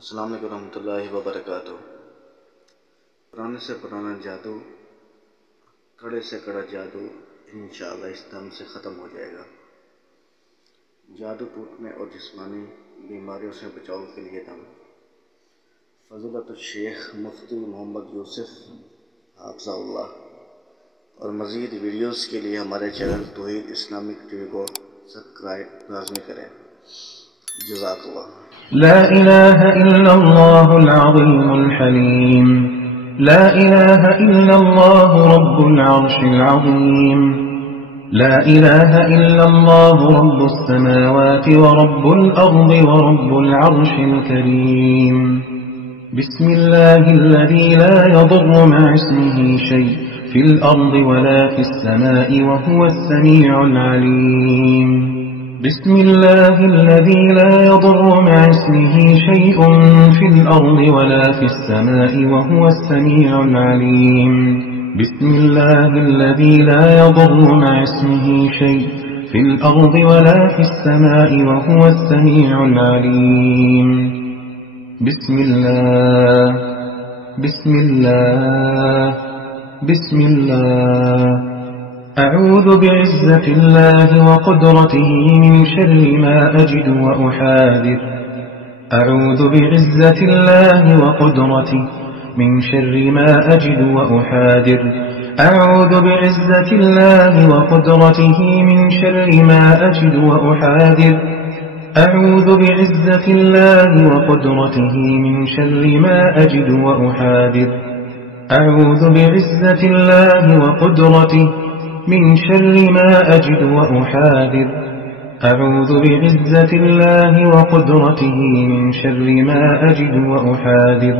अस्सलाम वालेकुम रहमतुल्लाहि व बरकातुहू। पुराने से पुराना जादू, कड़े से कड़ा जादू इंशाअल्लाह इस दम से ख़त्म हो जाएगा। जादू टूटने और जिस्मानी बीमारियों से बचाव के लिए दम। फ़ज़ीलतुल शेख मुफ्ती मोहम्मद यूसुफ हाफ़िज़हुल्लाह। और मज़ीद वीडियोज़ के लिए हमारे चैनल तौहीद इस्लामिक टीवी को सब्सक्राइब लाज़मी करें। जज़ाकल्लाह। لا إله إلا الله العظيم الحليم، لا إله إلا الله رب العرش العظيم، لا إله إلا الله رب السماوات ورب الأرض ورب العرش الكريم. بسم الله الذي لا يضر مع اسمه شيء في الأرض ولا في السماء وهو السميع العليم. بسم الله الذي لا يضر مع اسمه شيء في الأرض ولا في السماء وهو السميع العليم. بسم الله الذي لا يضر مع اسمه شيء في الأرض ولا في السماء وهو السميع العليم. بسم الله بسم الله بسم الله. أعوذ بعزة الله وقدرته من شر ما أجد وأحاذر. أعوذ بعزة الله وقدرته من شر ما أجد وأحاذر. أعوذ بعزة الله وقدرته من شر ما أجد وأحاذر. أعوذ بعزة الله وقدرته من شر ما أجد وأحاذر. أعوذ بعزة الله وقدرته من شر ما أجد وأحاذر. أعوذ بعزة الله وقدرته من شر ما أجد وأحاذر.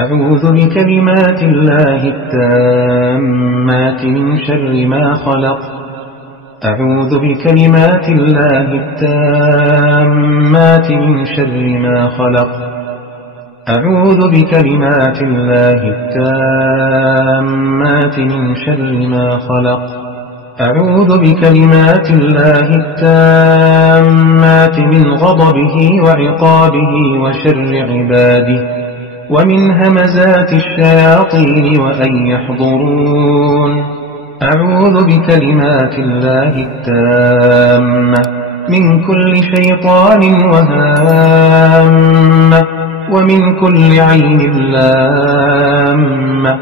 أعوذ بكلمات الله التامات من شر ما خلق. أعوذ بكلمات الله التامات من شر ما خلق. أعوذ بكلمات الله التامات من شر ما خلق. أعوذ بكلمات الله التامات من غضبه وعقابه وشر عباده ومن همزات الشياطين وأن يحضرون. أعوذ بكلمات الله التامة من كل شيطان وهامة ومن كل عين لامة.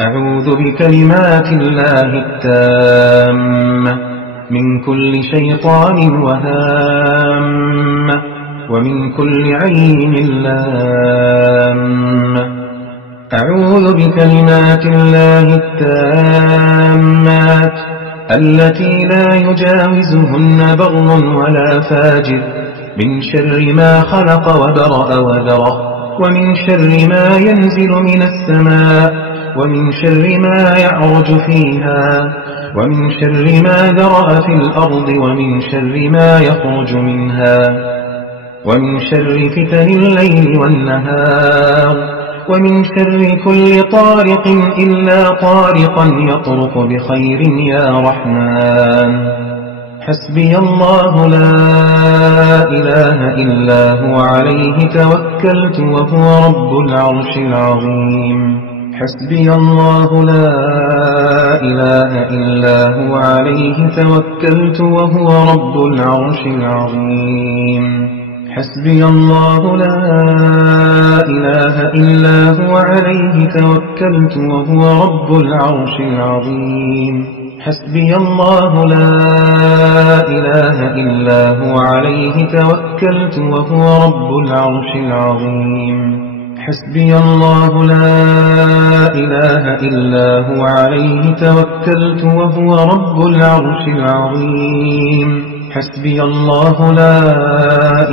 أعوذ بكلمات الله التامة من كل شيطان وهامة ومن كل عين لامة. أعوذ بكلمات الله التامات التي لا يجاوزهن بر ولا فاجر من شر ما خلق وبرأ وذرة ومن شر ما ينزل من السماء ومن شر ما يعرج فيها ومن شر ما ذرأ في الأرض ومن شر ما يخرج منها ومن شر فتن الليل والنهار ومن شر كل طارق إلا طارقا يطرق بخير يا رحمن. حسبي الله لا إله إلا هو عليه توكلت وهو رب العرش العظيم. حسبي الله لا إله إلا هو عليه توكلت وهو رب العرش العظيم. حسبي الله لا إله إلا هو عليه توكلت وهو رب العرش العظيم. حسبي الله لا إله إلا هو عليه توكلت وهو رب العرش العظيم. حسبي الله لا إله إلا هو عليه توكلت وهو رب العرش العظيم. حسبي الله لا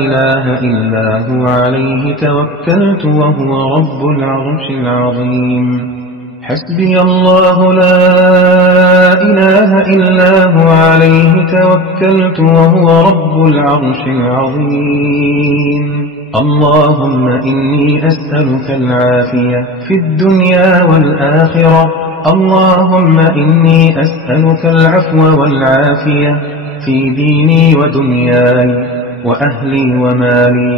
إله إلا هو عليه توكلت وهو رب العرش العظيم. حسبي الله لا إله إلا هو عليه توكلت وهو رب العرش العظيم. اللهم إني أسألك العافية في الدنيا والآخرة. اللهم إني أسألك العفو والعافية في ديني ودنياي وأهلي ومالي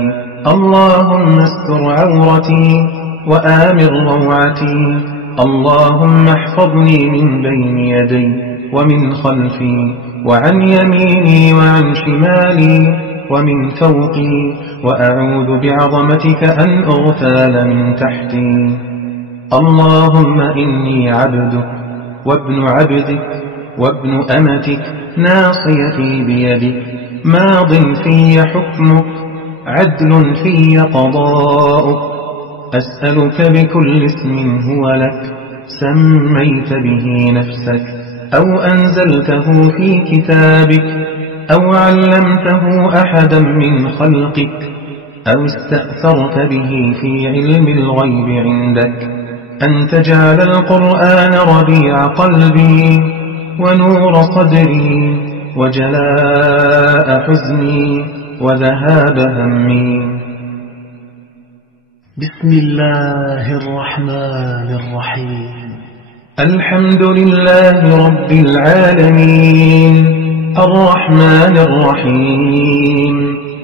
اللهم استر عورتي وآمن روعتي. اللهم احفظني من بين يدي ومن خلفي وعن يميني وعن شمالي ومن فوقي، وأعوذ بعظمتك أن أغتال من تحتي. اللهم إني عبدك وابن عبدك وابن أمتك، ناصيتي بيدك، ماض في حكمك، عدل في قضاؤك. أسألك بكل اسم هو لك سميت به نفسك أو أنزلته في كتابك أو علمته أحدا من خلقك أو استأثرت به في علم الغيب عندك، أن تجعل القرآن ربيع قلبي ونور صدري وجلاء حزني وذهاب همي. بسم الله الرحمن الرحيم. الحمد لله رب العالمين الرحمن الرحيم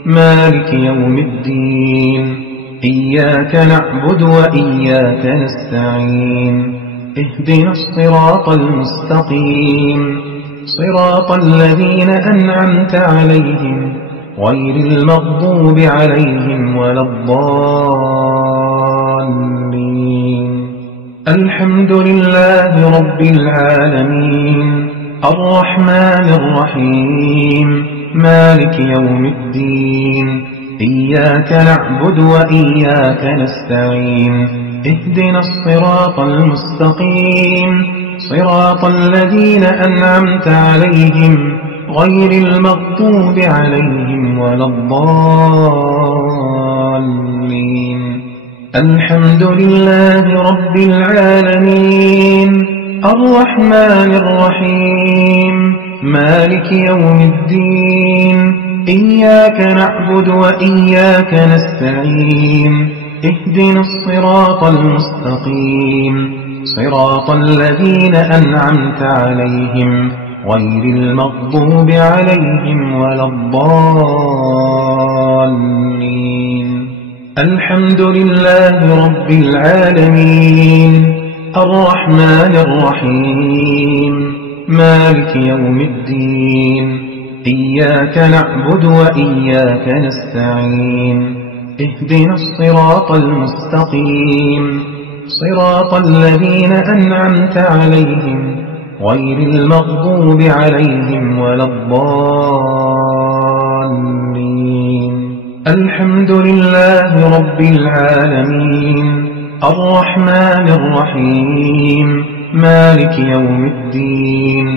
مالك يوم الدين، إياك نعبد وإياك نستعين، اهدنا الصراط المستقيم، صراط الذين أنعمت عليهم غير المغضوب عليهم ولا الضالين. الحمد لله رب العالمين الرحمن الرحيم مالك يوم الدين، إياك نعبد وإياك نستعين، اهدنا الصراط المستقيم، صراط الذين أنعمت عليهم غير المغضوب عليهم ولا الضالين. الحمد لله رب العالمين الرحمن الرحيم مالك يوم الدين، إياك نعبد وإياك نستعين، اهدنا الصراط المستقيم، صراط الذين أنعمت عليهم غير المغضوب عليهم ولا الضالين. الحمد لله رب العالمين الرحمن الرحيم مالك يوم الدين، إياك نعبد وإياك نستعين، اهدنا الصراط المستقيم، صراط الذين أنعمت عليهم غير المغضوب عليهم ولا الضالين. الحمد لله رب العالمين الرحمن الرحيم مالك يوم الدين،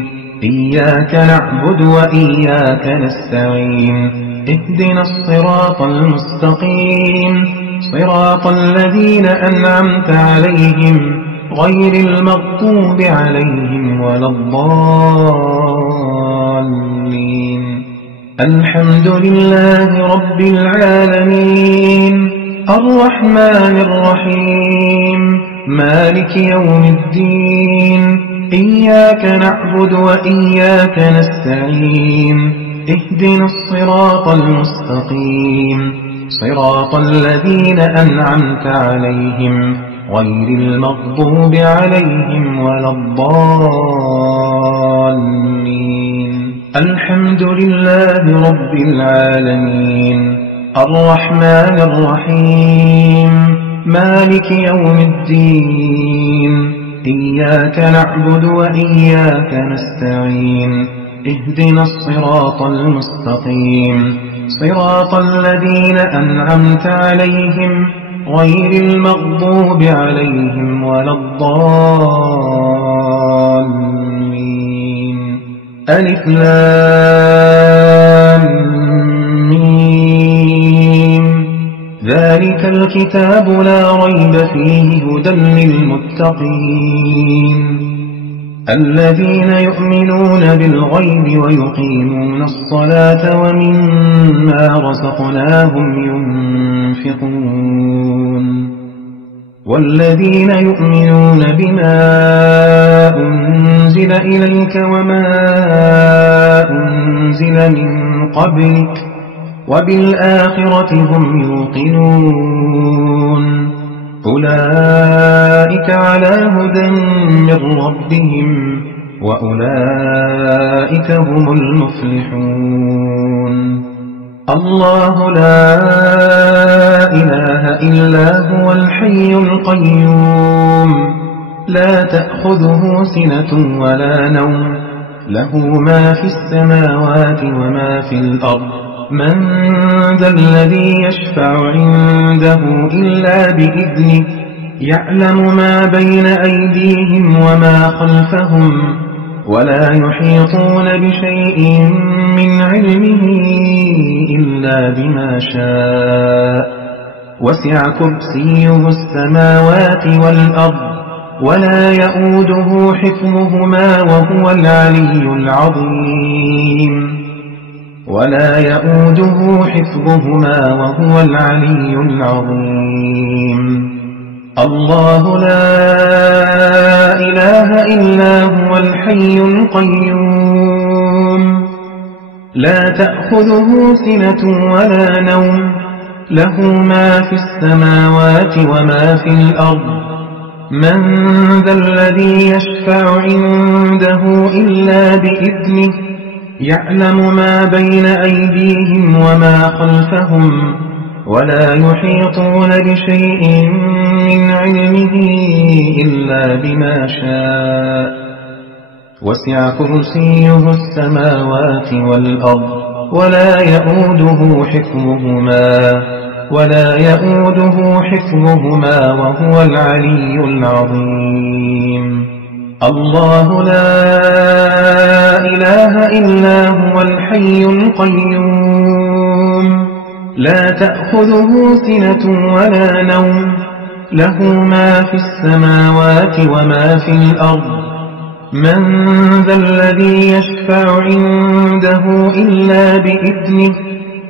إياك نعبد وإياك نستعين، اهدنا الصراط المستقيم، صراط الذين أنعمت عليهم غير المغضوب عليهم ولا الضالين. الحمد لله رب العالمين الرحمن الرحيم مالك يوم الدين، إياك نعبد وإياك نستعين، اهدنا الصراط المستقيم، صراط الذين أنعمت عليهم غير المغضوب عليهم ولا الضالين. الحمد لله رب العالمين الرحمن الرحيم مالك يوم الدين، إياك نعبد وإياك نستعين، اهدنا الصراط المستقيم، صراط الذين أنعمت عليهم غير المغضوب عليهم ولا الضالين. ألف لام ميم، ذلك الكتاب لا ريب فيه هدى للمتقين، الذين يؤمنون بالغيب ويقيمون الصلاة ومما رزقناهم ينفقون، والذين يؤمنون بما أنزل إليك وما أنزل من قبلك وبالآخرة هم يوقنون أولئك على هدى من ربهم وأولئك هم المفلحون الله لا إله إلا هو الحي القيوم لا تأخذه سنة ولا نوم له ما في السماوات وما في الأرض من ذا الذي يشفع عنده إلا بإذنه يعلم ما بين أيديهم وما خلفهم ولا يحيطون بشيء من علمه إلا بما شاء وسع كرسيه السماوات والأرض ولا يؤوده حفظهما وهو العلي العظيم ولا يؤوده حفظهما وهو العلي العظيم الله لا إله إلا هو الحي القيوم لا تأخذه سنة ولا نوم له ما في السماوات وما في الأرض من ذا الذي يشفع عنده إلا بإذنه يعلم ما بين أيديهم وما خلفهم ولا يحيطون بشيء من علمه إلا بما شاء وسع كرسيه السماوات والأرض ولا يؤوده حفظهما وهو العلي العظيم الله لا إله إلا هو الحي القيوم لا تأخذه سنة ولا نوم له ما في السماوات وما في الأرض من ذا الذي يشفع عنده إلا بإذنه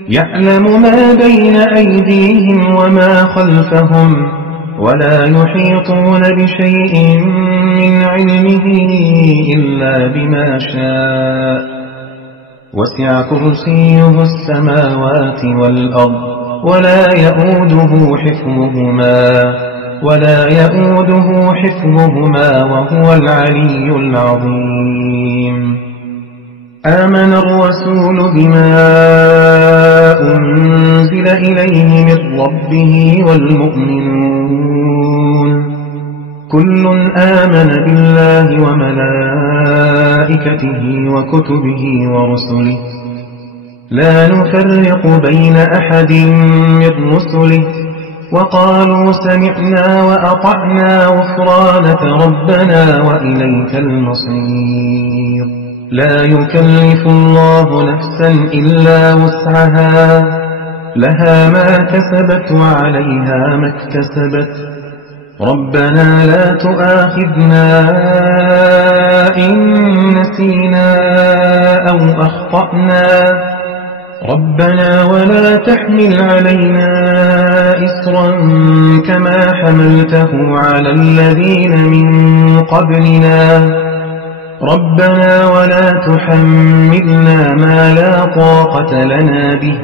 يعلم ما بين أيديهم وما خلفهم ولا يحيطون بشيء من علمه إلا بما شاء وسع كرسيه السماوات والأرض ولا يؤوده حفظهما وهو العلي العظيم آمن الرسول بما أنزل إليه من ربه والمؤمنون كل آمن بالله وملائكته وكتبه ورسله لا نفرق بين أحد من رسله وقالوا سمعنا وأطعنا غفرانك ربنا وإليك المصير لا يكلف الله نفسا إلا وسعها لها ما كسبت وعليها ما اكتسبت ربنا لا تؤاخذنا إن نسينا أو أخطأنا ربنا ولا تحمل علينا إصرا كما حملته على الذين من قبلنا ربنا ولا تحملنا ما لا طاقة لنا به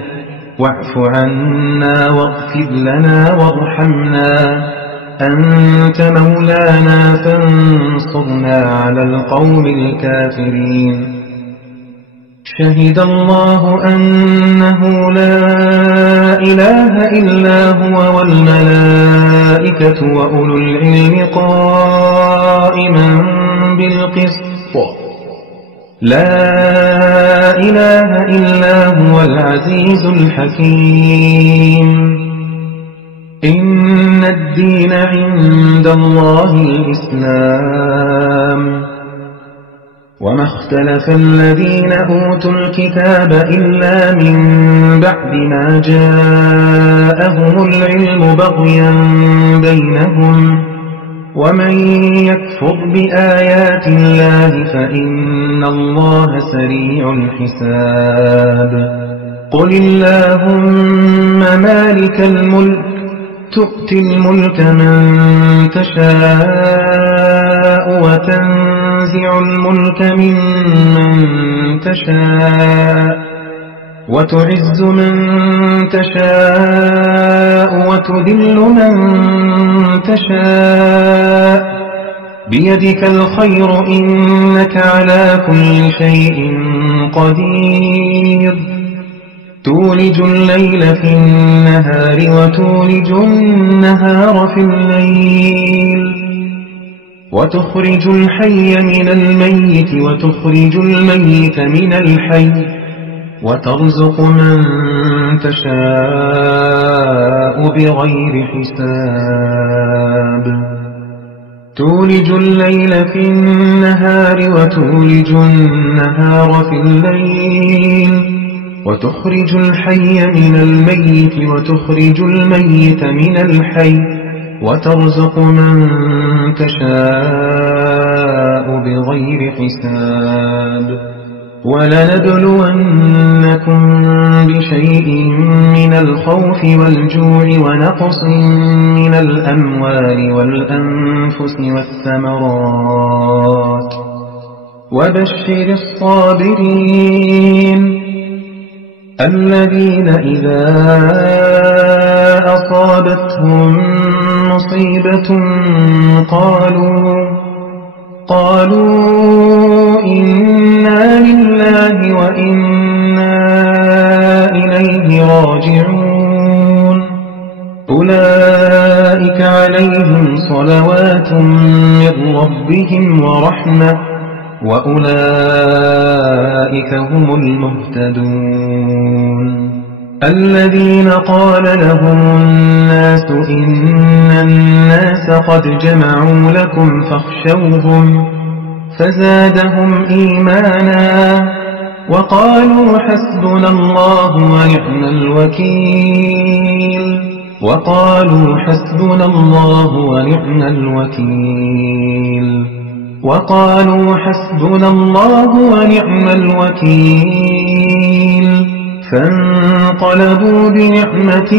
واعف عنا واغفر لنا وارحمنا أنت مولانا فانصرنا على القوم الكافرين شهد الله أنه لا إله إلا هو والملائكة وأولو العلم قائما بالقسط لا إله إلا هو العزيز الحكيم إن الدين عند الله الإسلام وما اختلف الذين أوتوا الكتاب إلا من بعد ما جاءهم العلم بغيا بينهم ومن يكفر بآيات الله فإن الله سريع الحساب قل اللهم مالك الملك تؤتي الملك من تشاء وتنزع الملك ممن تشاء وتعز من تشاء وتذل من تشاء بيدك الخير إنك على كل شيء قدير تولج الليل في النهار وتولج النهار في الليل وتخرج الحي من الميت وتخرج الميت من الحي وترزق من تشاء بغير حساب تولج الليل في النهار وتولج النهار في الليل وتخرج الحي من الميت وتخرج الميت من الحي وترزق من تشاء بغير حساب ولنبلونكم بشيء من الخوف والجوع ونقص من الأموال والأنفس والثمرات وبشر الصابرين الذين إذا أصابتهم مصيبة قالوا إنا لله وإنا إليه راجعون أولئك عليهم صلوات من ربهم ورحمة وأولئك هم المهتدون الذين قال لهم الناس إن الناس قد جمعوا لكم فاخشوهم فزادهم إيمانا وقالوا حسبنا الله ونعم الوكيل وقالوا حسبنا الله ونعم الوكيل وقالوا حسبنا الله ونعم الوكيل فانقلبوا بنعمة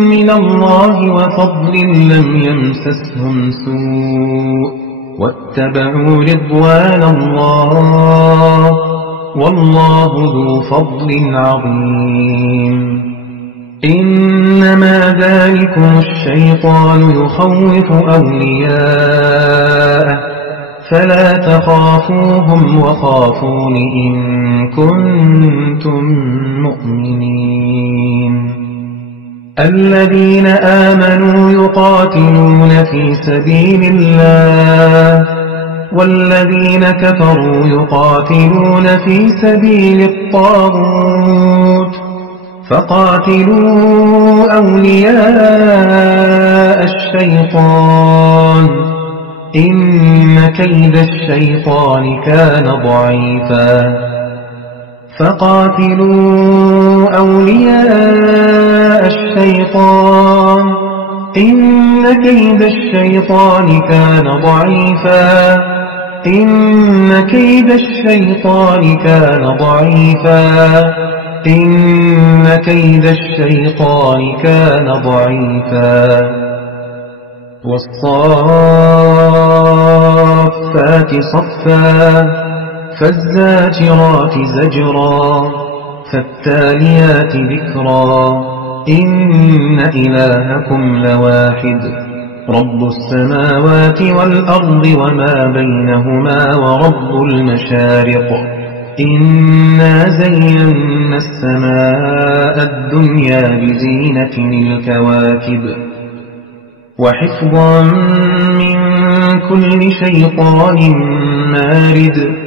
من الله وفضل لم يمسسهم سوء واتبعوا رضوان الله والله ذو فضل عظيم إنما ذلكم الشيطان يخوف أولياءه فلا تخافوهم وخافون إن كنتم مؤمنين الذين آمنوا يقاتلون في سبيل الله والذين كفروا يقاتلون في سبيل الطاغوت فقاتلوا أولياء الشيطان إن كيد الشيطان كان ضعيفا فقاتلوا أولياء الشيطان إن كيد الشيطان كان ضعيفا إن كيد الشيطان كان ضعيفا إن كيد الشيطان كان ضعيفا والصافات صفا فالزاجرات زجرا فالتاليات ذكرا إن إلهكم لواحد رب السماوات والأرض وما بينهما ورب المشارق إنا زينا السماء الدنيا بزينة الكواكب وحفظا من كل شيطان مارد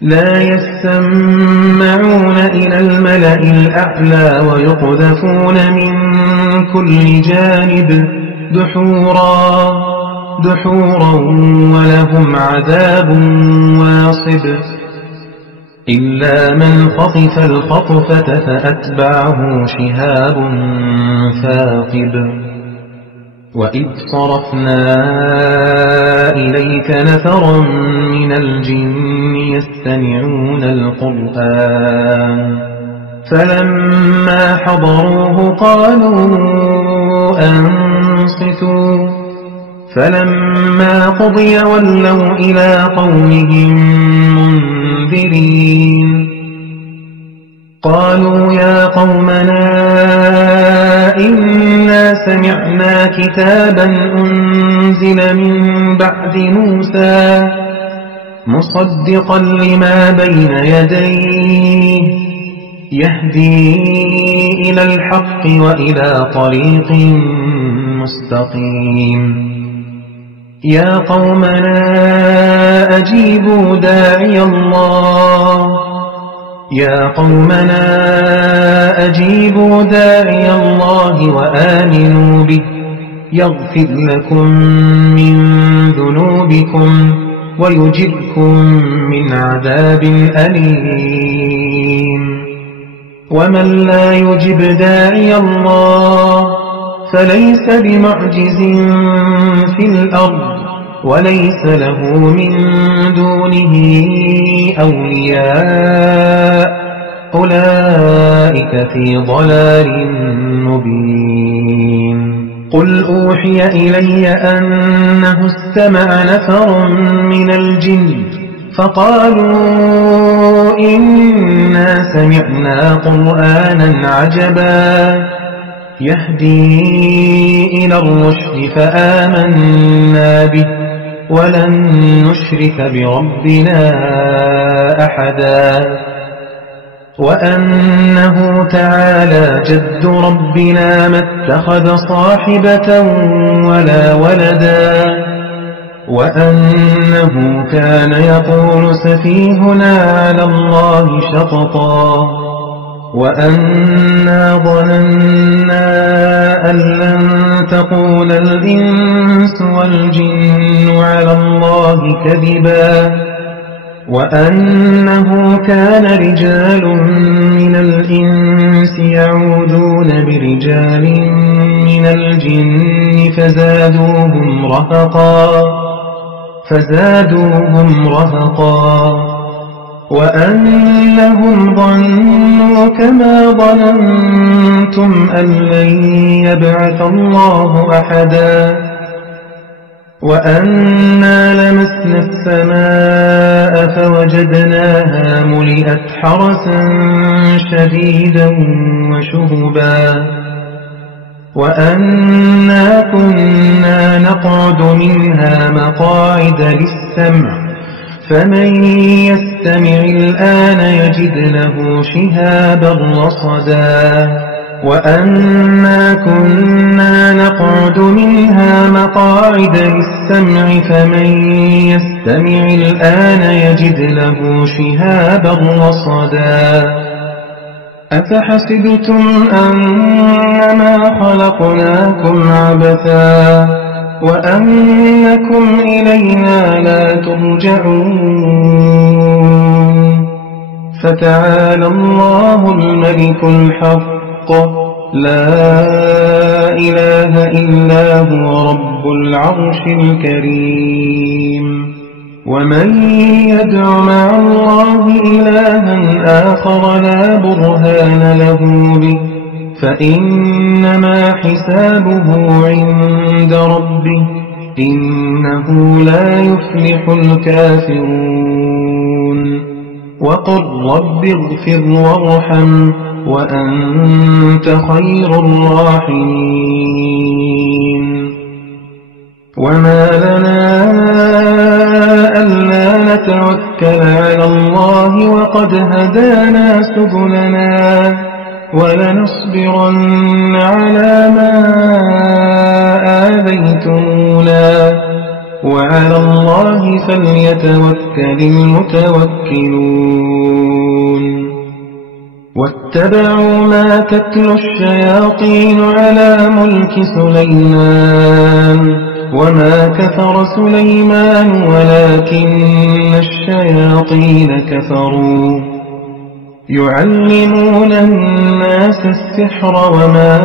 لا يسمعون إلى الملأ الأعلى ويقذفون من كل جانب دحورا ولهم عذاب واصب إلا من خطف الخطفة فأتبعه شهاب ثاقب وإذ صرفنا إليك نفرا من الجن يستمعون القرآن فلما حضروه قالوا أنصتوا فلما قضي ولوا إلى قومهم منذرين قالوا يا قومنا إنا سمعنا كتابا أنزل من بعد موسى مصدقا لما بين يديه يهدي إلى الحق وإلى طريق مستقيم يا قومنا أجيبوا داعي الله وآمنوا به يغفر لكم من ذنوبكم ويجركم من عذاب أليم ومن لا يجب داعي الله فليس بمعجز في الأرض وليس له من دونه أولياء أولئك في ضلال مبين قل أوحي إلي أنه استمع نفر من الجن فقالوا إنا سمعنا قرآنا عجبا يهدي إلى الرشد فآمنا به ولن نشرك بربنا أحدا وأنه تعالى جد ربنا ما اتخذ صاحبة ولا ولدا وأنه كان يقول سفيهنا على الله شططا وأنا ظننا أن لن تقول الإنس والجن على الله كذبا وأنه كان رجال من الإنس يعوذون برجال من الجن فزادوهم رهقا وأنهم ظنوا كما ظننتم أن لن يبعث الله أحدا وأنا لمسنا السماء فوجدناها ملئت حرسا شديدا وشهبا وأنا كنا نقعد منها مقاعد للسمع فمن يستمع الآن يجد له شهابا رصدا وأنا كنا نقعد منها مقاعد للسمع فمن يستمع الآن يجد له شهابا رصدا أفحسبتم أنما خلقناكم عبثا وأنكم إلينا لا ترجعون فتعالى الله الملك الحق لا إله إلا هو رب العرش الكريم ومن يدع مع الله إلها آخر لا برهان له به فإنما حسابه عند ربه إنه لا يفلح الكافرون وقل رب اغفر وارحم وأنت خير الراحمين وما لنا ألا نتوكل على الله وقد هدانا سبلنا ولنصبرن على ما آذيتمونا وعلى الله فليتوكل المتوكلون واتبعوا ما تتلو الشياطين على ملك سليمان وما كفر سليمان ولكن الشياطين كفروا يعلمون الناس السحر وما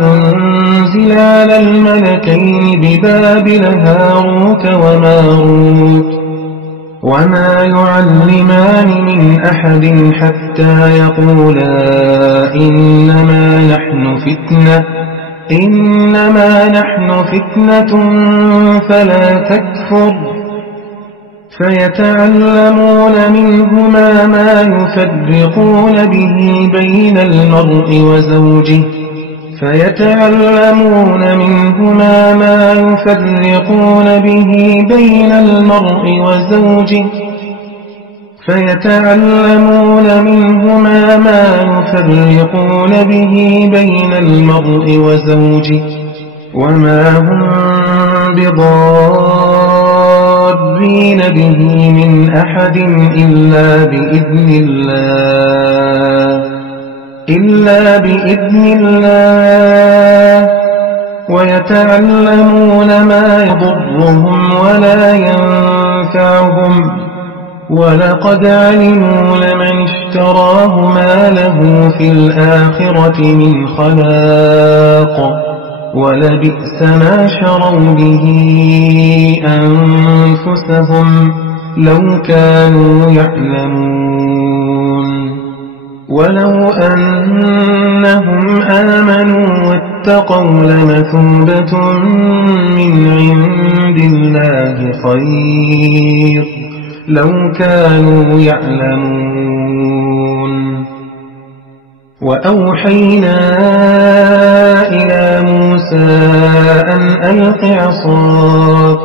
أنزل على الملكين ببابل هاروت وماروت وما يعلمان من أحد حتى يقولا إنما نحن فتنة فلا تكفر فيتعلمون منهما ما يفرقون به بين المرء وزوجه فيتعلمون منهما ما يفرقون به بين المرء وزوجه فيتعلمون منهما ما يفرقون به بين المرء وزوجه وما هم بضارين به من أحد إلا بإذن الله ويتعلمون ما يضرهم ولا ينفعهم ولقد علموا لمن اشتراه ما له في الآخرة من خلاق ولبئس ما شروا به أنفسهم لو كانوا يعلمون ولو أنهم آمنوا واتقوا لمثوبة من عند الله خير لو كانوا يعلمون وأوحينا إلى موسى أن ألق عصاك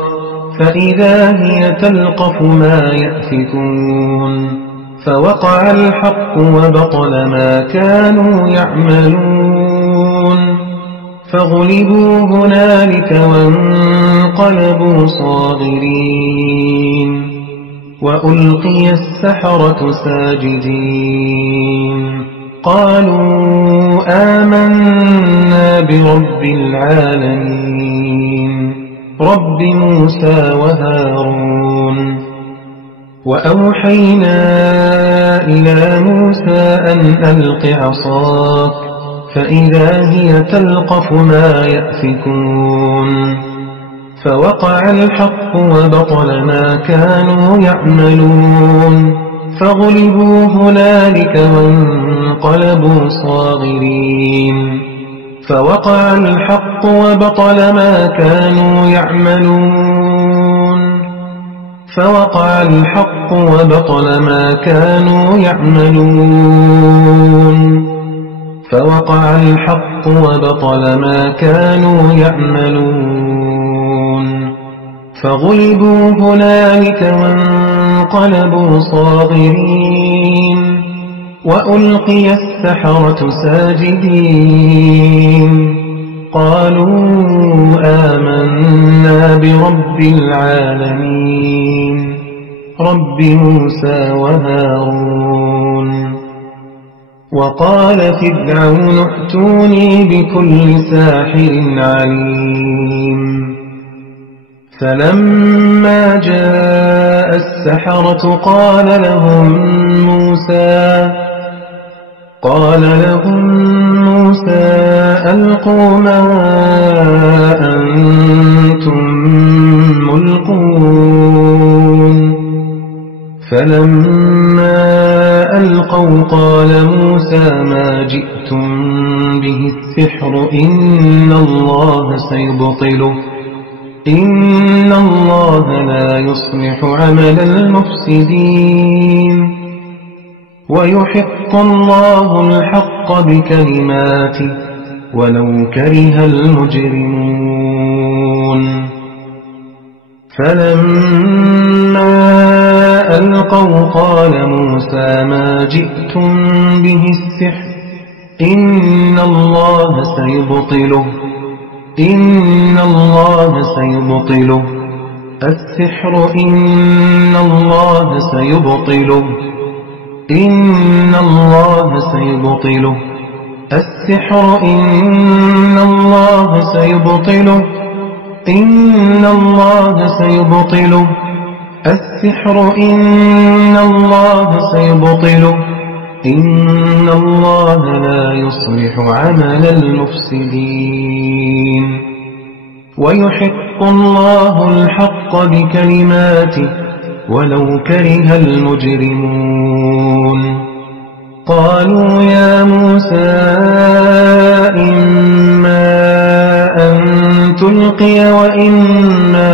فإذا هي تلقف ما يأفكون فوقع الحق وبطل ما كانوا يعملون فغلبوا هنالك وانقلبوا صاغرين وألقي السحرة ساجدين قالوا آمنا برب العالمين رب موسى وهارون وأوحينا إلى موسى أن ألق عصاك فإذا هي تلقف ما يأفكون فوقع الحق وبطل ما كانوا يعملون فغلبوا هنالك وانقلبوا صاغرين فوقع الحق وبطل ما كانوا يعملون فوقع الحق وبطل ما كانوا يعملون فوقع الحق وبطل ما كانوا يعملون فغلبوا هنالك وانقلبوا صاغرين وألقي السحرة ساجدين قالوا آمنا برب العالمين رب موسى وهارون وقال فرعون ائتوني بكل ساحر عليم فلما جاء السحرة قال لهم موسى ألقوا ما أنتم ملقون فلما ألقوا قال موسى ما جئتم به السحر إن الله لا يصلح عمل المفسدين ويحق الله الحق بكلماته ولو كره المجرمون فلما ألقوا قال موسى ما جئتم به السحر إن الله سيبطله السحر إن الله سيبطله السحر إن الله سيبطله السحر إن الله سيبطله إن الله لا يصلح عمل المفسدين ويحق الله الحق بكلماته ولو كره المجرمون قالوا يا موسى إما أن تلقي وإما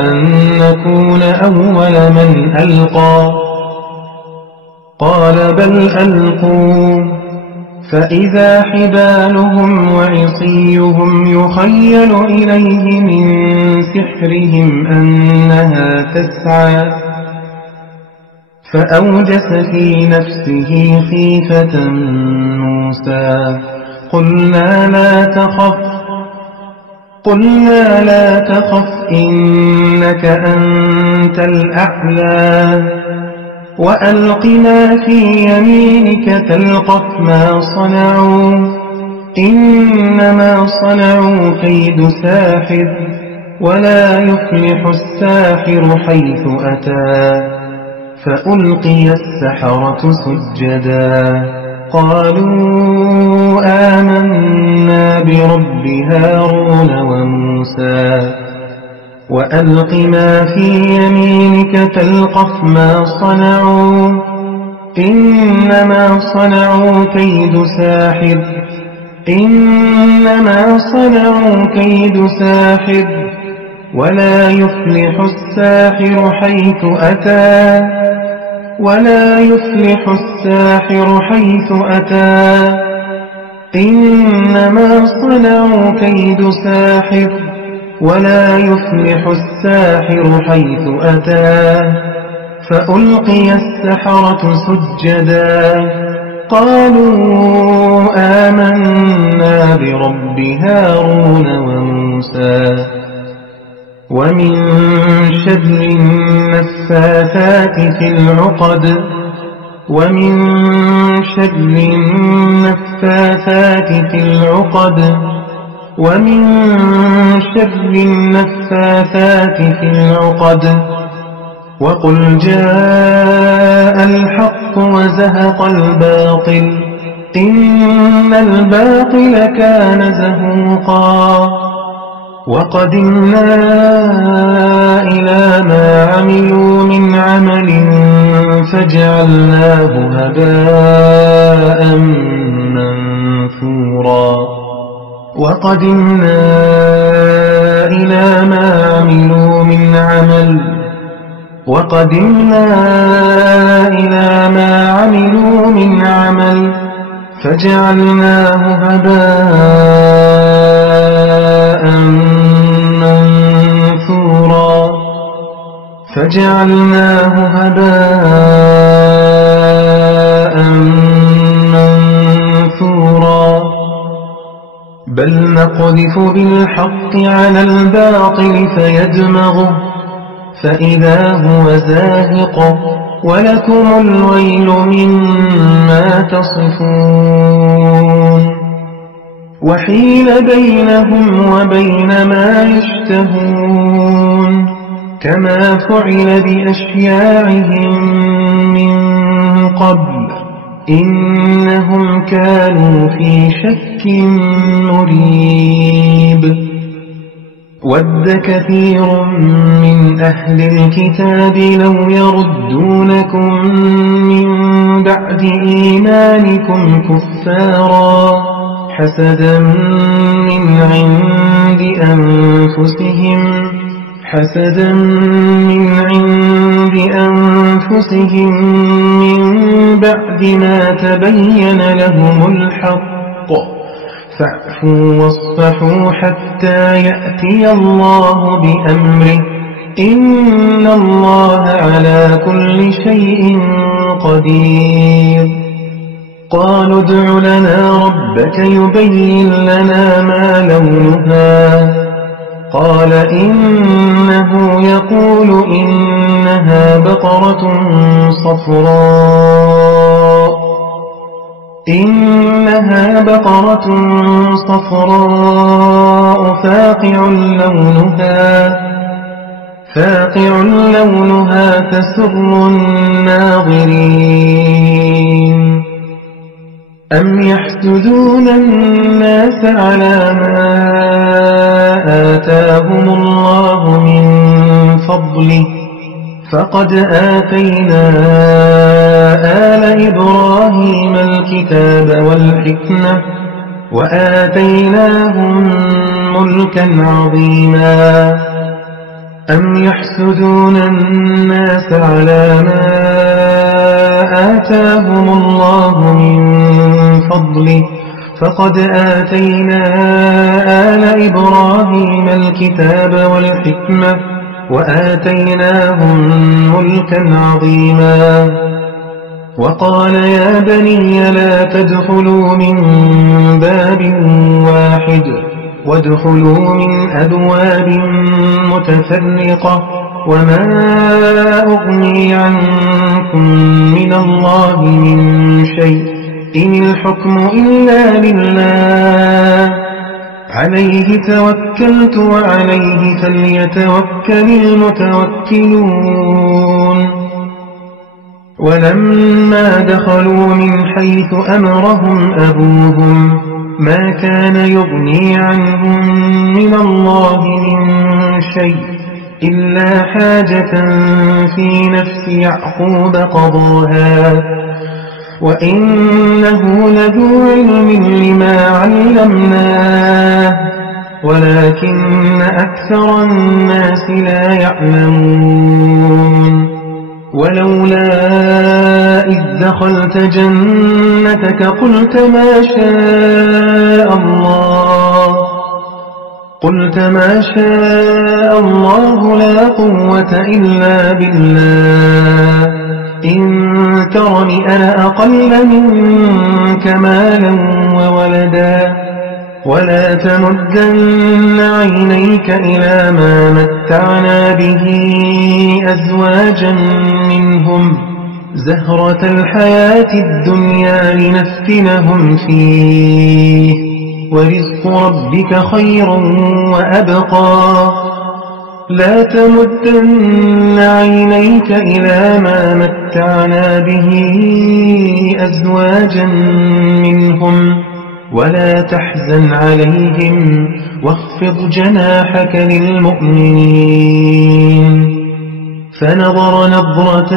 أن نكون تكون أول من ألقى قال بل ألقوا فإذا حبالهم وعصيهم يخيل إليه من سحرهم أنها تسعى فأوجس في نفسه خيفة موسى قلنا لا تخف إنك أنت الأعلى وألق ما في يمينك تلقف ما صنعوا إنما صنعوا كيد ساحر ولا يفلح الساحر حيث أتى فألقي السحرة سجدا قالوا آمنا برب هارون وموسى وألق ما في يمينك تلقف ما صنعوا إنما صنعوا كيد ساحر ولا يفلح الساحر حيث أتى إنما صنعوا كيد ساحر ولا يفلح الساحر حيث أتى فألقي السحرة سجدا قالوا آمنا برب هارون وموسى ومن شر النفاثات في العقد وقل جاء الحق وزهق الباطل إن الباطل كان زهوقا وقدمنا إلى ما عملوا من عمل فجعلناه هباء منثورا وقدمنا إلى ما عملوا من عمل فجعلناه هباء منثورا بل نقذف بالحق على الباطل فيدمغه فإذا هو زاهق ولكم الويل مما تصفون وحيل بينهم وبين ما يشتهون كما فعل بأشياعهم من قبل إنهم كانوا في شك مريب ود كثير من أهل الكتاب لو يردونكم من بعد إيمانكم كفارا حسدا من عند أنفسهم من بعد ما تبين لهم الحق فاعفوا واصفحوا حتى يأتي الله بأمره إن الله على كل شيء قدير قالوا ادع لنا ربك يبين لنا ما لونها قال إنه يقول إنها بقرة صفراء فاقع لونها تسر الناظرين أم يحسدون الناس على ما آتاهم الله من فضله فقد آتينا آل إبراهيم الكتاب والحكمة وآتيناهم ملكا عظيما أم يحسدون الناس على ما آتاهم الله من فضله فقد آتينا آل إبراهيم الكتاب والحكمة وآتيناهم ملكا عظيما وقال يا بني لا تدخلوا من باب واحد وادخلوا من أبواب متفرقة وما أغني عنكم من الله من شيء إن الحكم إلا لله عليه توكلت وعليه فليتوكل المتوكلون ولما دخلوا من حيث أمرهم أبوهم ما كان يغني عنهم من الله من شيء إلا حاجة في نفس يعقوب قضاها وإنه لذو علم لما علمناه ولكن أكثر الناس لا يعلمون ولولا إذ دخلت جنتك قلت ما شاء الله لا قوة إلا بالله إن ترني أنا أقل منك مالا وولدا ولا تمدن عينيك إلى ما متعنا به أزواجا منهم زهرة الحياة الدنيا لنفتنهم فيه ورزق ربك خير وأبقى لا تمدن عينيك إلى ما متعنا به أزواجا منهم ولا تحزن عليهم واخفض جناحك للمؤمنين فنظر نظرة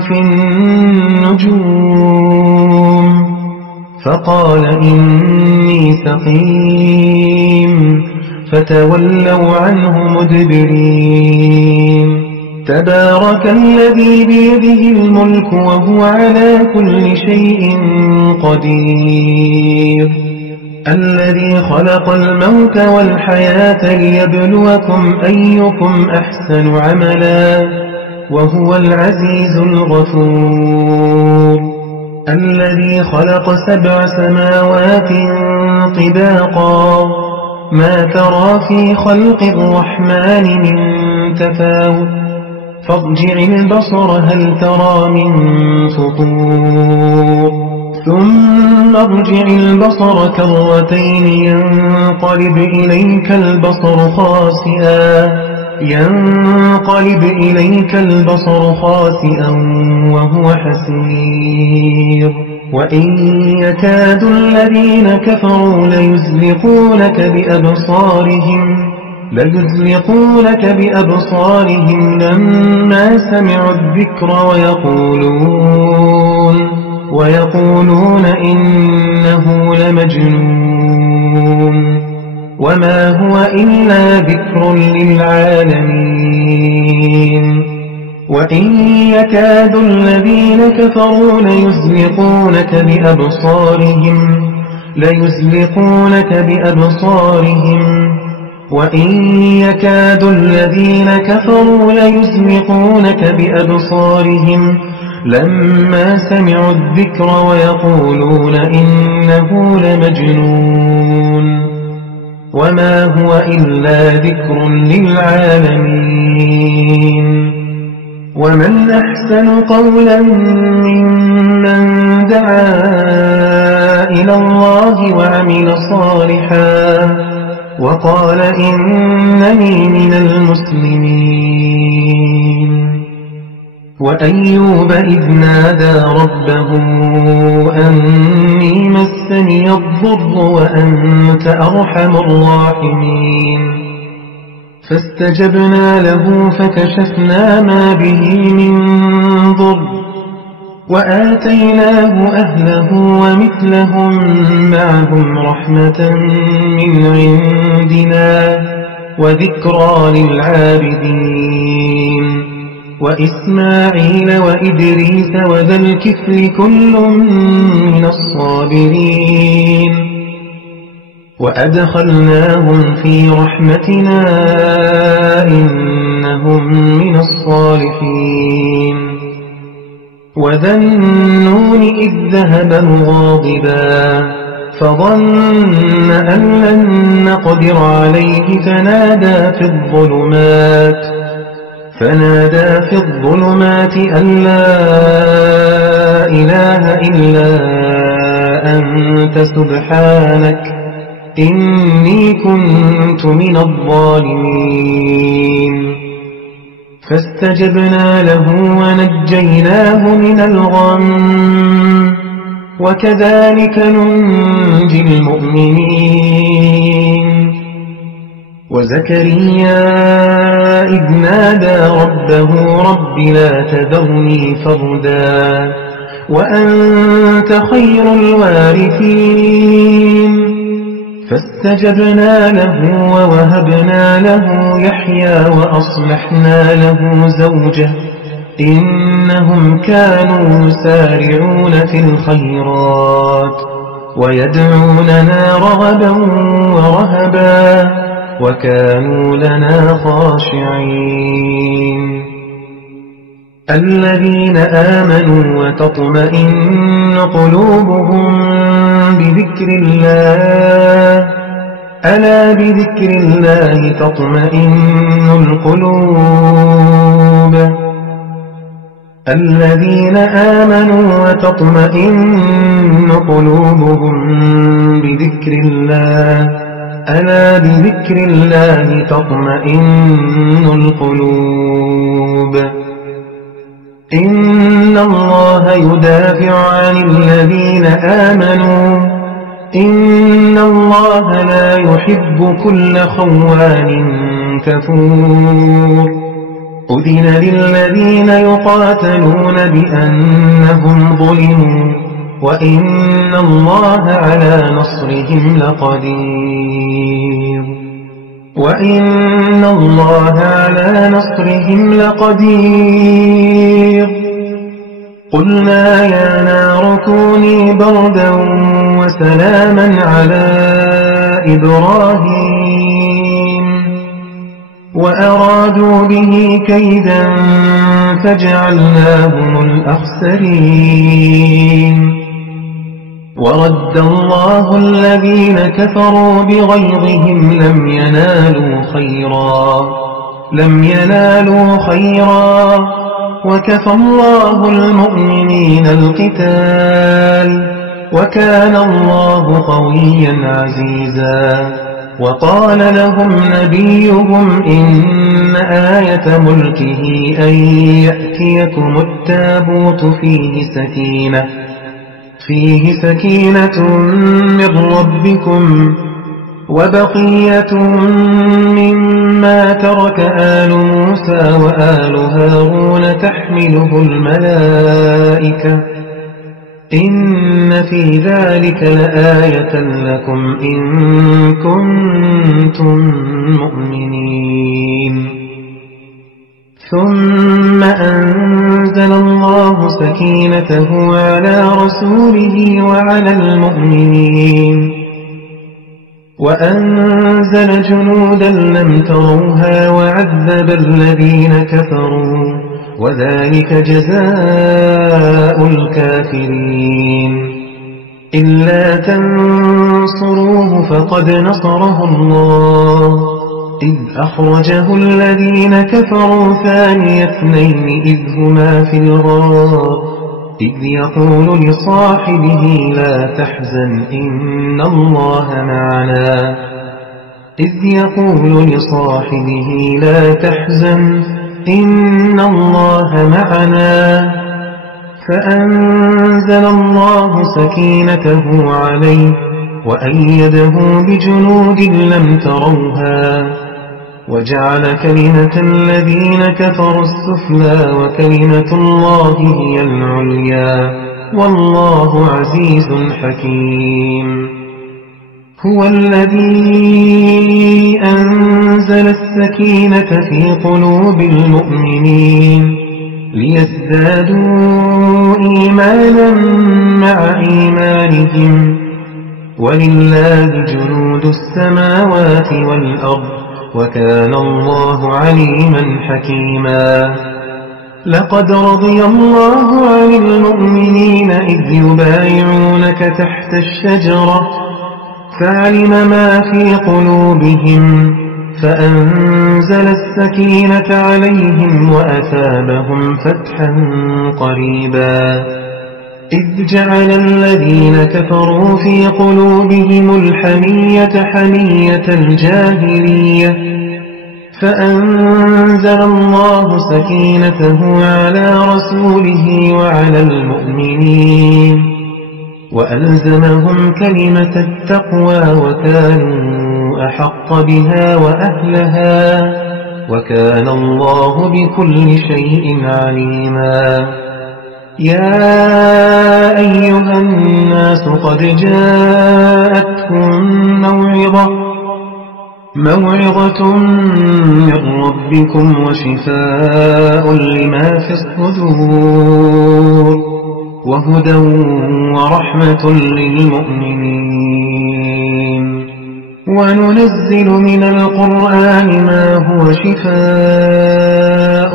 في النجوم فقال إني سقيم فتولوا عنه مدبرين تبارك الذي بيده الملك وهو على كل شيء قدير الذي خلق الموت والحياة ليبلوكم أيكم أحسن عملا وهو العزيز الغفور الذي خلق 7 سماوات طباقا ما ترى في خلق الرحمن من تفاوت فارجع البصر هل ترى من فطور ثم ارجع البصر كرتين ينقلب إليك البصر خاسئا وهو حسير وإن يكاد الذين كفروا ليزلقونك بأبصارهم لما سمعوا الذكر ويقولون إنه لمجنون وما هو إلا ذكر للعالمين وإن يكاد الذين كفروا ليزلقونك بأبصارهم وإن يكاد الذين كفروا ليزلقونك بأبصارهم لما سمعوا الذكر ويقولون إنه لمجنون وما هو إلا ذكر للعالمين ومن أحسن قولا ممن دعا إلى الله وعمل صالحا وقال إنني من المسلمين وأيوب إذ نادى ربه أني مسني الضر وأنت أرحم الراحمين فاستجبنا له فكشفنا ما به من ضر وآتيناه أهله ومثلهم معهم رحمة من عندنا وذكرى للعابدين وإسماعيل وإدريس وذا الكفل كل من الصابرين وأدخلناهم في رحمتنا إنهم من الصالحين وذا النون إذ ذهب مغاضبا فظن أن لن نقدر عليه فنادى في الظلمات أن لا إله إلا أنت سبحانك إني كنت من الظالمين فاستجبنا له ونجيناه من الغم وكذلك ننجي المؤمنين وزكريا إذ نادى ربه رب لا تذرني فردا وأنت خير الوارثين فاستجبنا له ووهبنا له يحيى وأصلحنا له زوجه إنهم كانوا يسارعون في الخيرات ويدعوننا رغبا ورهبا وكانوا لنا خاشعين الذين آمنوا وتطمئن قلوبهم بذكر الله ألا بذكر الله تطمئن القلوب الذين آمنوا وتطمئن قلوبهم بذكر الله ألا بذكر الله تطمئن القلوب إن الله يدافع عن الذين آمنوا إن الله لا يحب كل خوان كفور أذن للذين يقاتلون بأنهم ظلموا وإن الله على نصرهم لقدير قلنا يا نار كوني بردا وسلاما على إبراهيم وأرادوا به كيدا فجعلناهم الأخسرين ورد الله الذين كفروا بغيظهم لم ينالوا خيرا وكفى الله المؤمنين القتال وكان الله قويا عزيزا وقال لهم نبيهم إن آية ملكه أن يأتيكم التابوت فيه سكينة من ربكم وبقية مما ترك آل موسى وآل هارون تحمله الملائكة إن في ذلك لآية لكم إن كنتم مؤمنين ثم أنزل الله سكينته على رسوله وعلى المؤمنين وأنزل جنودا لم تروها وعذب الذين كفروا وذلك جزاء الكافرين إلا تنصروه فقد نصره الله إذ أخرجه الذين كفروا ثاني اثنين إذ هما في الغار إذ يقول لصاحبه لا تحزن إن الله معنا فأنزل الله سكينته عليه وأيده بجنود لم تروها وجعل كلمة الذين كفروا السفلى وكلمة الله هي العليا والله عزيز حكيم هو الذي أنزل وأنزل السكينة في قلوب المؤمنين ليزدادوا إيمانا مع إيمانهم ولله جنود السماوات والأرض وكان الله عليما حكيما. لقد رضي الله عن المؤمنين إذ يبايعونك تحت الشجرة فعلم ما في قلوبهم فأنزل السكينة عليهم وأثابهم فتحا قريبا. إذ جعل الذين كفروا في قلوبهم الحمية حمية الجاهلية فأنزل الله سكينته على رسوله وعلى المؤمنين وألزمهم كلمة التقوى وكانوا أحق بها وأهلها وكان الله بكل شيء عليما. يا أيها الناس قد جاءتكم موعظة من ربكم وشفاء لما في الصدور وهدى ورحمة للمؤمنين. وننزل من القرآن ما هو شفاء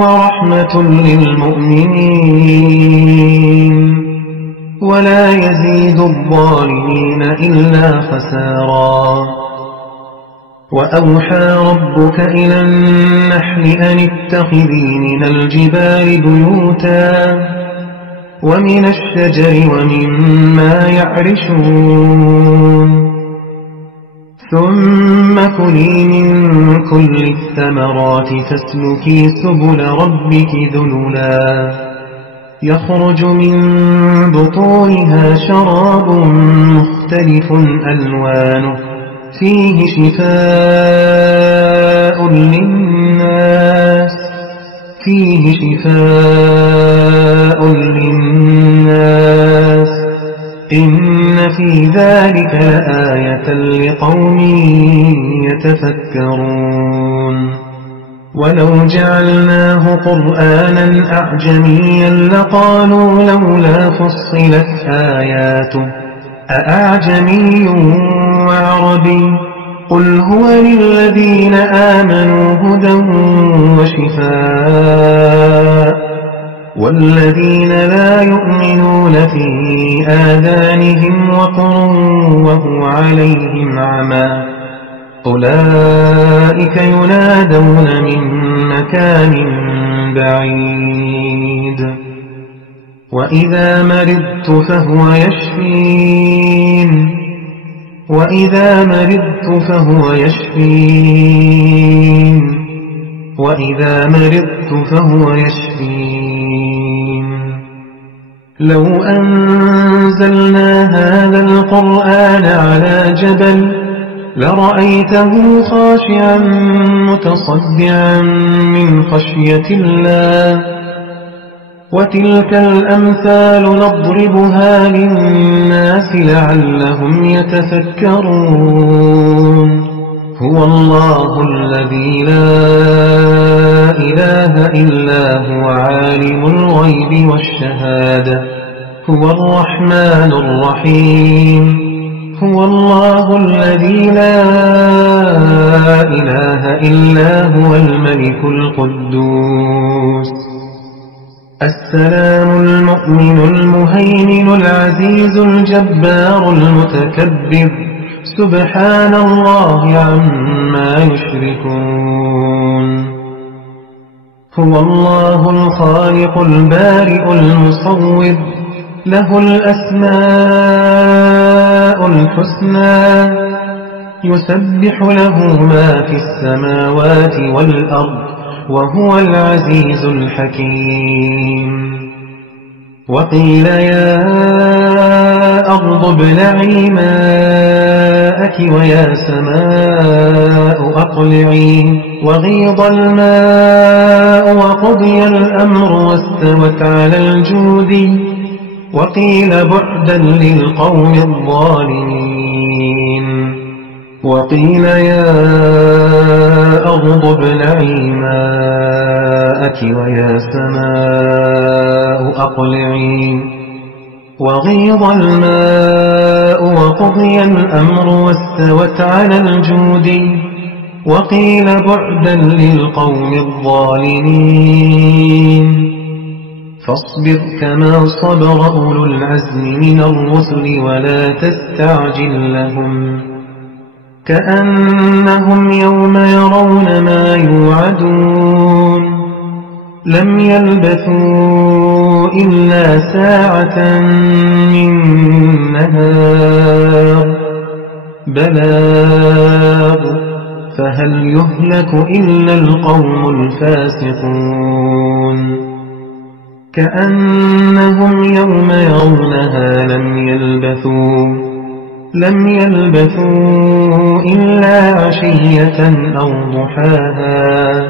ورحمة للمؤمنين ولا يزيد الظالمين إلا خسارا. وأوحى ربك إلى النحل أن اتخذي من الجبال بيوتا ومن الشجر ومما يعرشون ثم كلي من كل الثمرات فاسلكي سبل ربك ذللا يخرج من بطونها شراب مختلف ألوانه فيه شفاء للناس إن في ذلك لآية لقوم يتفكرون. ولو جعلناه قرآنا أعجميا لقالوا لولا فصلت آياته أأعجمي وعربي قل هو للذين آمنوا هدى وشفاء والذين لا يؤمنون في آذانهم وقر وهو عليهم عمى أولئك ينادون من مكان بعيد. وإذا مرضت فهو يشفين. لو أنزلنا هذا القرآن على جبل لرأيته خاشعا متصدعا من خشية الله وتلك الأمثال نضربها للناس لعلهم يتفكرون. هو الله الذي لا إله إلا هو عالم الغيب والشهادة هو الرحمن الرحيم. هو الله الذي لا إله إلا هو الملك القدوس السلام المؤمن المهيمن العزيز الجبار المتكبر سبحان الله عما يشركون. هو الله الخالق البارئ المصور له الأسماء الحسنى يسبح له ما في السماوات والأرض وهو العزيز الحكيم. وقيل يا أرض ابلعي ماءك ويا سماء أقلعي وغيض الماء وقضي الأمر واستوت على الجود وقيل بعدا للقوم الظالمين. وقيل يا أرض ابلعي ماءك ويا سماء أقلعي وغيض الماء وقضي الأمر واستوت على الجود وقيل بعدا للقوم الظالمين فاصبر كما صبر أولو العزم من الرسل ولا تستعجل لهم كأنهم يوم يرون ما يوعدون لم يلبثوا إلا ساعة من نهار بلاغ فهل يهلك إلا القوم الفاسقون كأنهم يوم يرونها لم يلبثوا إلا عشية أو ضحاها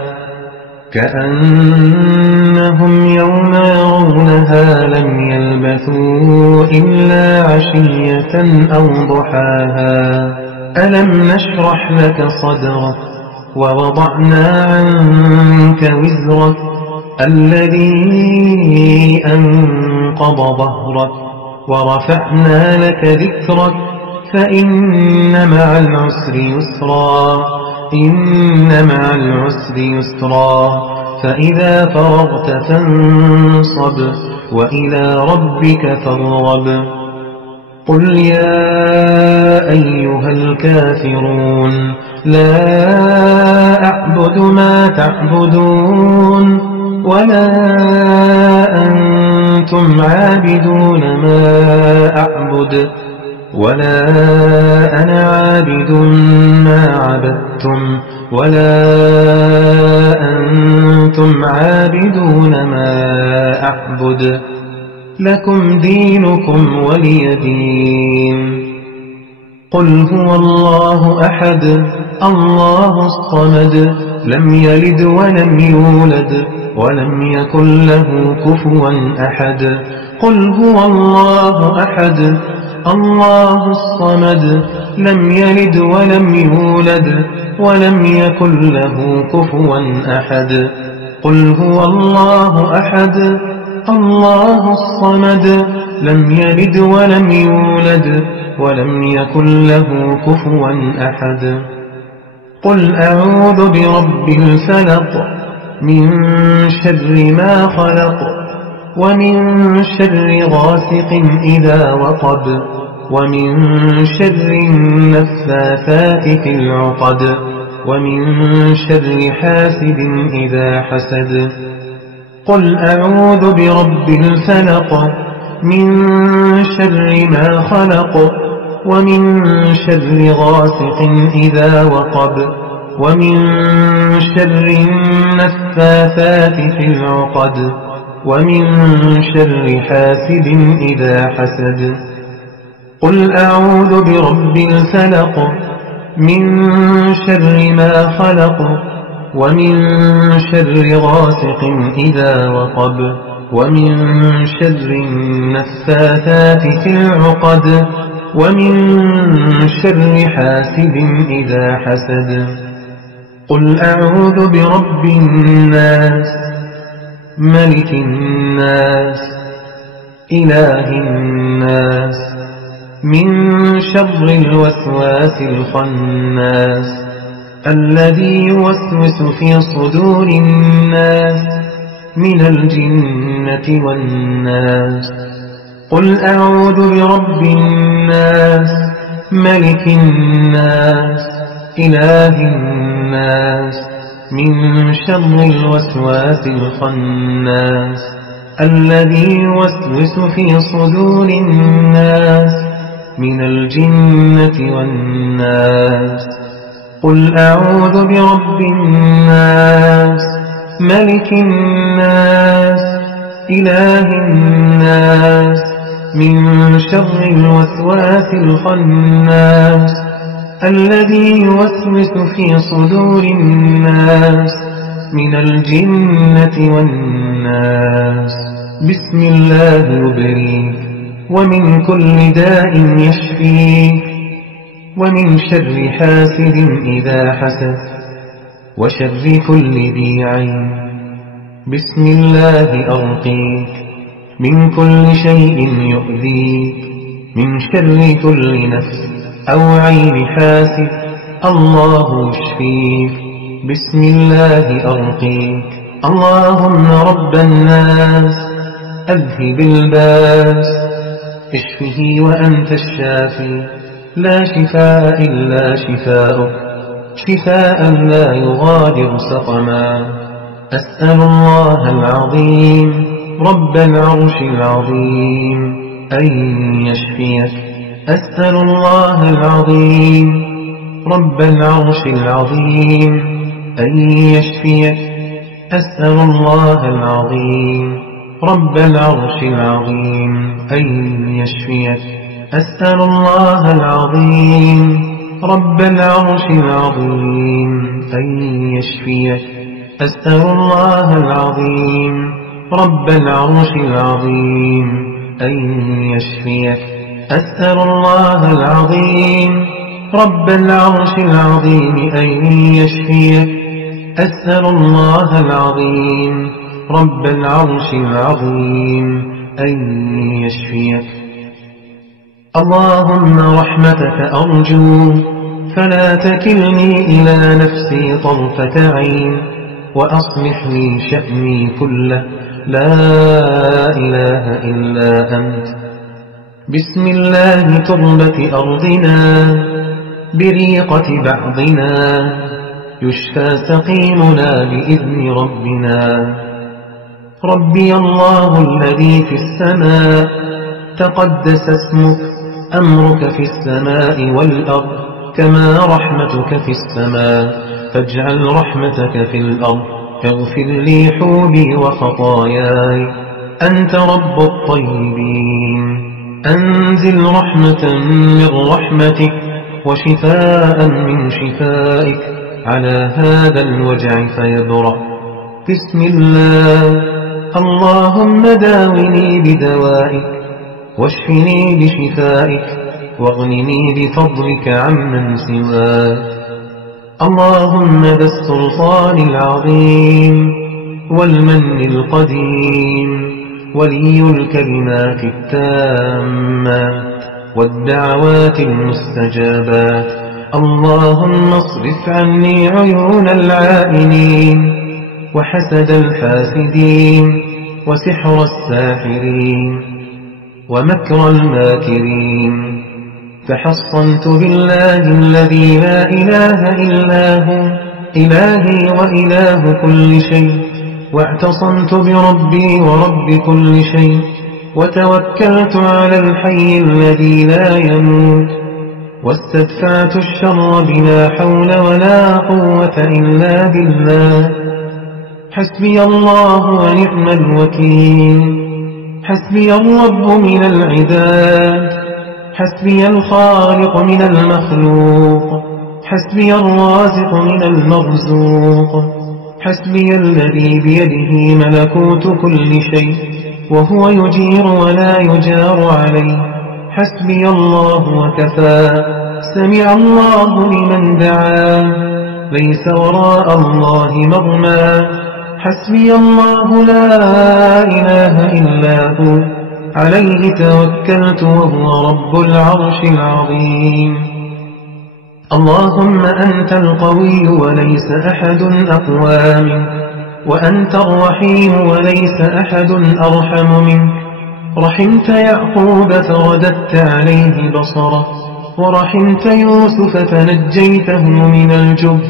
كأنهم يوم يرونها لم يلبثوا إلا عشية أو ضحاها ألم نشرح لك صدرك ووضعنا عنك وزرك الذي أنقض ظهرك ورفعنا لك ذكرك فإن مع العسر يسرا فإذا فرغت فانصب وإلى ربك فارغب قل يا أيها الكافرون لا أعبد ما تعبدون ولا أنتم عابدون ما أعبد ولا أنا عابد ما عبدتم ولا أنتم عابدون ما أعبد لكم دينكم ولي دين قل هو الله أحد الله الصمد لم يلد ولم يولد ولم يكن له كفوا أحد قل هو الله أحد الله الصمد لم يلد ولم يولد ولم يكن له كفوا أحد قل هو الله أحد الله الصمد لم يلد ولم يولد ولم يكن له كفوا أحد قل أعوذ برب الفلق من شر ما خلق ومن شر غاسق إذا وقب ومن شر النفاثات في العقد ومن شر حاسد إذا حسد قل أعوذ برب الفلق من شر ما خلق ومن شر غاسق إذا وقب ومن شر النفاثات في العقد ومن شر حاسد إذا حسد قل أعوذ برب الفلق من شر ما خلق ومن شر غاسق إذا وقب ومن شر النفاثات في العقد ومن شر حاسد إذا حسد قل أعوذ برب الناس ملك الناس إله الناس من شر الوسواس الخناس الذي يوسوس في صدور الناس من الجنة والناس قل أعوذ برب الناس ملك الناس إله الناس من شر الوسواس الخناس الذي يوسوس في صدور الناس من الجنة والناس قل أعوذ برب الناس ملك الناس إله الناس من شر الوسواس الخناس الذي يوسوس في صدور الناس من الجنة والناس بسم الله يبريك ومن كل داء يشفيك ومن شر حاسد إذا حسد وشر كل ذي عين. بسم الله أرقيك من كل شيء يؤذيك، من شر كل نفس أو عين حاسد الله يشفيك. بسم الله أرقيك. اللهم رب الناس أذهب الباس، اشفه وأنت الشافي، لا شفاء إلا شفاؤك، شفاء لا يغادر سقما. أسأل الله العظيم رب العرش العظيم أن يشفيك. أسأل الله العظيم رب العرش العظيم أن يشفيك. أسأل الله العظيم رب العرش العظيم أن يشفيك. أسأل الله العظيم رب العرش العظيم أن يشفيك. أسأل الله العظيم رب العرش العظيم أن يشفيك. أسأل الله العظيم رب العرش العظيم أن يشفيك. أسأل الله العظيم رب العرش العظيم أن يشفيك. اللهم رحمتك أرجو، فلا تكلني إلى نفسي طرفة عين، وأصلح لي شأني كله، لا إله إلا أنت. بسم الله تربة أرضنا، بريقة بعضنا، يشفى سقيمنا بإذن ربنا. ربي الله الذي في السماء، تقدس اسمك، أمرك في السماء والأرض، كما رحمتك في السماء، فاجعل رحمتك في الأرض. اغفر لي حوبي وخطاياي، أنت رب الطيبين. أنزل رحمة من رحمتك وشفاء من شفائك على هذا الوجع فيبرأ. بسم الله. اللهم داوني بدوائك، واشفني بشفائك، واغنني بفضلك عمن سواك. اللهم ذا السلطان العظيم والمن القديم، ولي الكلمات التامات والدعوات المستجابات، اللهم اصرف عني عيون العائنين، وحسد الحاسدين، وسحر الساحرين، ومكر الماكرين. تحصنت بالله الذي لا إله إلا هو، إلهي وإله كل شيء، واعتصمت بربي ورب كل شيء، وتوكلت على الحي الذي لا يموت، واستدفعت الشر بلا حول ولا قوة إلا بالله. حسبي الله ونعم الوكيل، حسبي الرب من العباد، حسبي الخالق من المخلوق، حسبي الرازق من المرزوق، حسبي الذي بيده ملكوت كل شيء، وهو يجير ولا يجار عليه. حسبي الله وكفى، سمع الله لمن دعا، ليس وراء الله مغمى. حسبي الله لا إله إلا هو، عليه توكلت وهو رب العرش العظيم. اللهم أنت القوي وليس أحد أقوى منك، وأنت الرحيم وليس أحد أرحم منك. رحمت يعقوب فرددت عليه بصره، ورحمت يوسف فنجيته من الجب،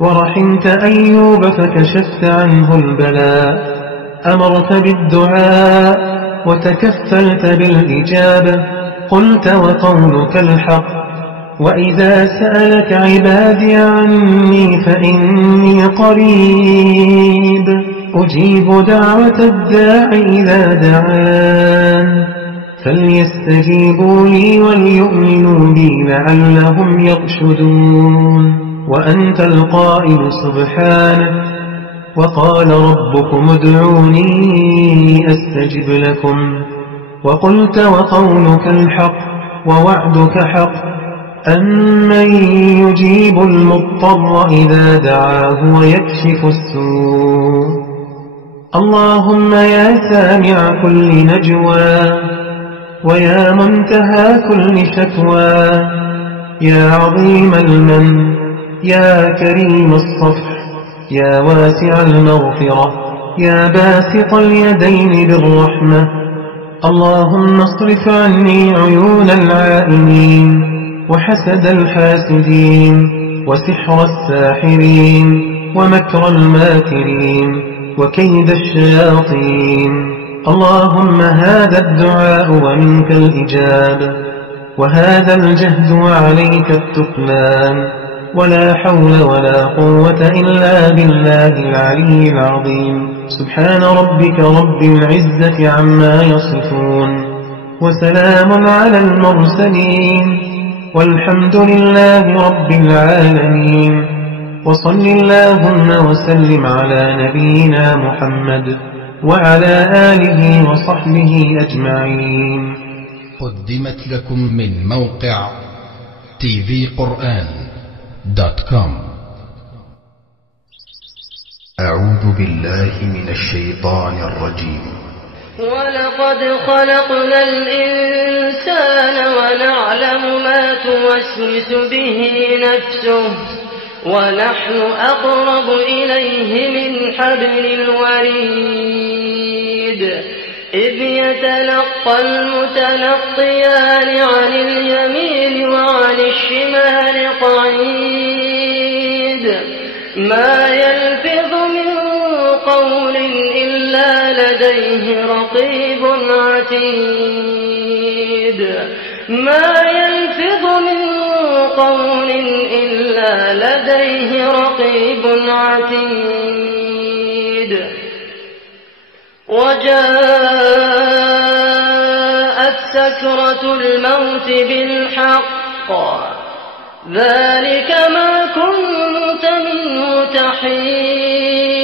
ورحمت أيوب فكشفت عنه البلاء. أمرت بالدعاء وتكفلت بالإجابة، قلت وقولك الحق. وإذا سألك عبادي عني فإني قريب، أجيب دعوة الداع إذا دعان، فليستجيبوا لي وليؤمنوا بي لعلهم يرشدون. وأنت القائل سبحانك، وقال ربكم ادعوني أستجب لكم. وقلت وقولك الحق ووعدك حق، أمن يجيب المضطر إذا دعاه ويكشف السوء. اللهم يا سامع كل نجوى ويا منتهى كل شكوى، يا عظيم المن يا كريم الصفح يا واسع المغفرة يا باسط اليدين بالرحمة. اللهم اصرف عني عيون العائنين وحسد الحاسدين وسحر الساحرين ومكر الماكرين وكيد الشياطين. اللهم هذا الدعاء ومنك الإجابة، وهذا الجهد وعليك التكلان، ولا حول ولا قوة إلا بالله العلي العظيم. سبحان ربك رب العزة عما يصفون، وسلام على المرسلين، والحمد لله رب العالمين. وصل اللهم وسلم على نبينا محمد وعلى آله وصحبه أجمعين. قدمت لكم من موقع tvquran.com. أعوذ بالله من الشيطان الرجيم. ولقد خلقنا الإنسان ونعلم ما توسوس به نفسه ونحن أقرب إليه من حبل الوريد. إذ يتلقى المتلقيان عن اليمين وعن الشمال قعيد. ما يلفظ من قول إلا لديه رقيب عتيد. ما يلفظ من قول إلا لديه رقيب عتيد. وجاءت سكرة الموت بالحق ذلك ما كنت منه تحيد.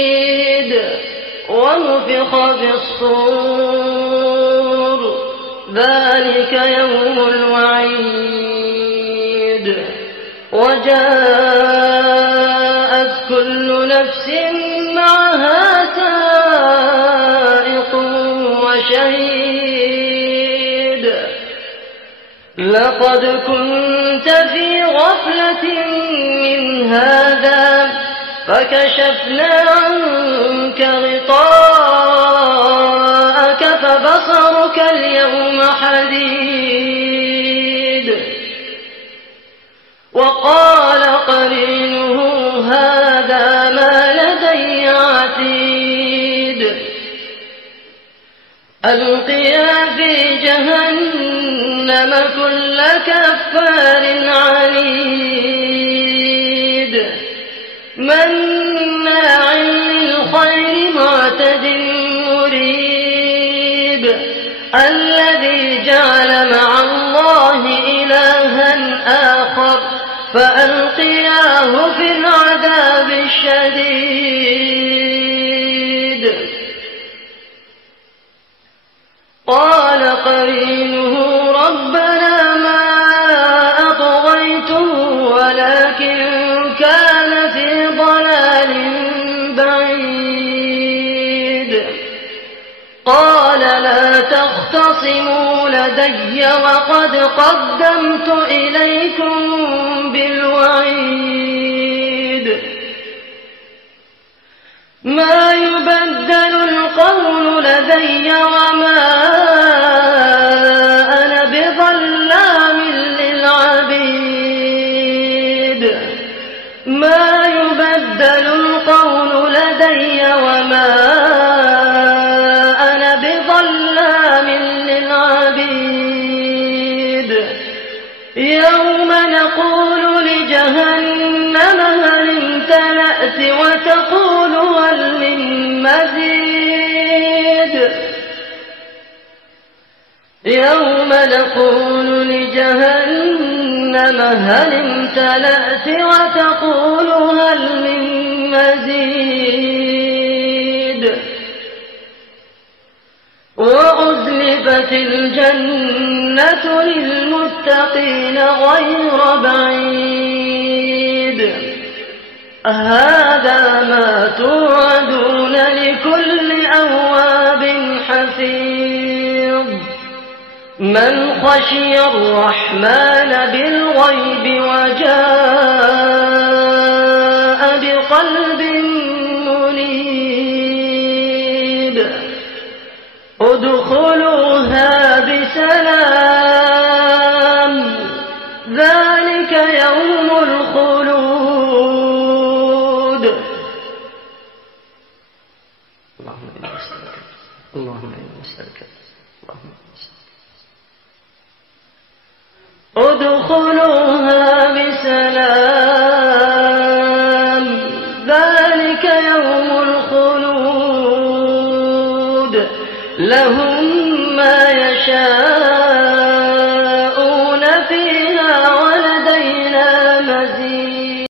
ونفخ بالصور ذلك يوم الوعيد. وجاءت كل نفس معها سائق وشهيد. لقد كنت في غفلة من هذا فكشفنا عنك غطاءك فبصرك اليوم حديد. وقال قرينه هذا ما لدي عتيد. ألقيا في جهنم كل كفار عنيد. مناع للخير معتد مريب. الذي جعل مع الله إلها آخر فألقياه في العذاب الشديد. قال قرينه ربنا ما أطغيته ولكن كان في ضلال بعيد. قال لا تختصموا لدي وقد قدمت إليكم بالوعيد. ما يبدل القول لدي وما أنا بظلام للعبيد. ما يبدل القول لدي وما أنا بظلام للعبيد. يوم نقول لجهنم هل امتلأت وتقول هل من مزيد. يوم نقول لجهنم هل امتلأت وتقول هل من مزيد. وأزلفت الجنة للمتقين للمتقين غير بعيد هذا ما توعدون لكل أواب حفيظ من خشي الرحمن بالغيب وجاء بقلب منيب ادخلوها بسلام ذلك يوم الخلود اللهم إنا نسألك اللهم إنا نسألك ادخلوها بسلام ذلك يوم الخلود لهم ما يشاءون